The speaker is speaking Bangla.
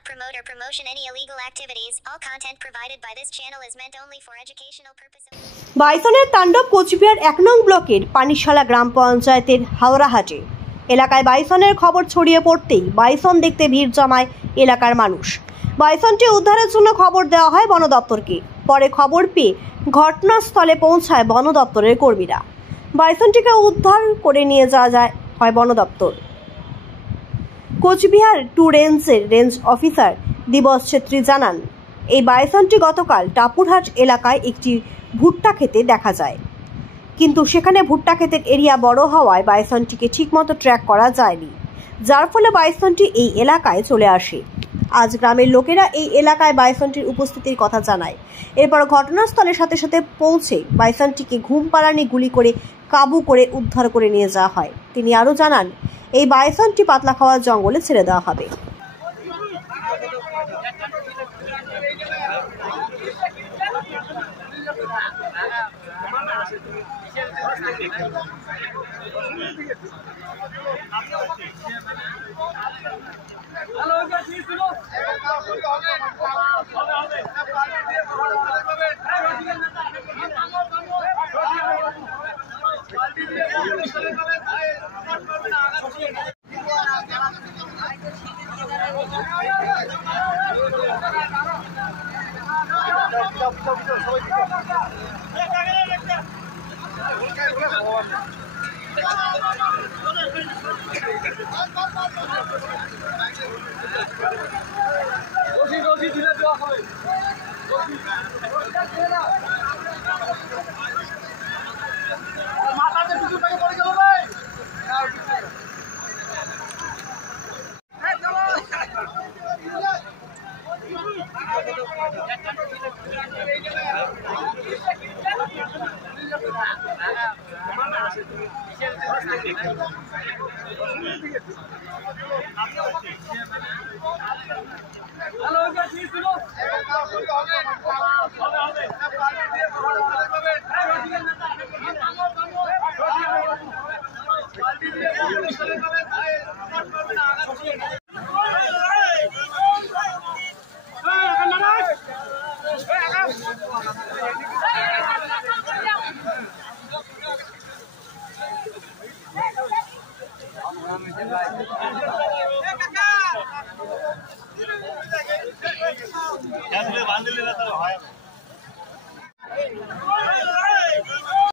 not promote or promotion any illegal activities. All content provided by this channel is meant only for educational purposes. বাইসনের তাণ্ডব কোচবিহার 1 নং ব্লকের পানিশালা গ্রাম পঞ্চায়েতের হাওড়াহাটে এলাকায় বাইসনের খবর ছড়িয়ে পড়তেই বাইসন দেখতে ভিড় জমায় এলাকার মানুষ। বাইসনটি উদ্ধারের জন্য খবর দেওয়া হয় বন দপ্তরকে। পরে খবর পেয়ে ঘটনাস্থলে পৌঁছায় বন দপ্তরের কর্মীরা। বাইসনটিকে উদ্ধার করে নিয়ে যাওয়া হয় বন দপ্তর। কোচবিহার 2 রেঞ্জের রেঞ্জ অফিসার দিবস ছেত্রী জানান, এই বাইসনটি গতকাল টাপুরহাট এলাকায় একটি ভুট্টা খেতে দেখা যায়, কিন্তু সেখানে ভুট্টা ক্ষেতের এরিয়া বড় হওয়ায় বাইসনটিকে ঠিকমতো ট্র্যাক করা যায়নি, যার ফলে বাইসনটি এই এলাকায় চলে আসে। আজ গ্রামের লোকেরা এই এলাকায় বাইসনটির উপস্থিতির কথা জানায়। এরপর ঘটনাস্থলের সাথে সাথে পৌঁছে বাইসনটিকে ঘুম পাড়ানি গুলি করে কাবু করে উদ্ধার করে নিয়ে যাওয়া হয়। তিনি আরও জানান, এই বাইসনটি পাতলাখাওয়া জঙ্গলে ছেড়ে দেওয়া হবে।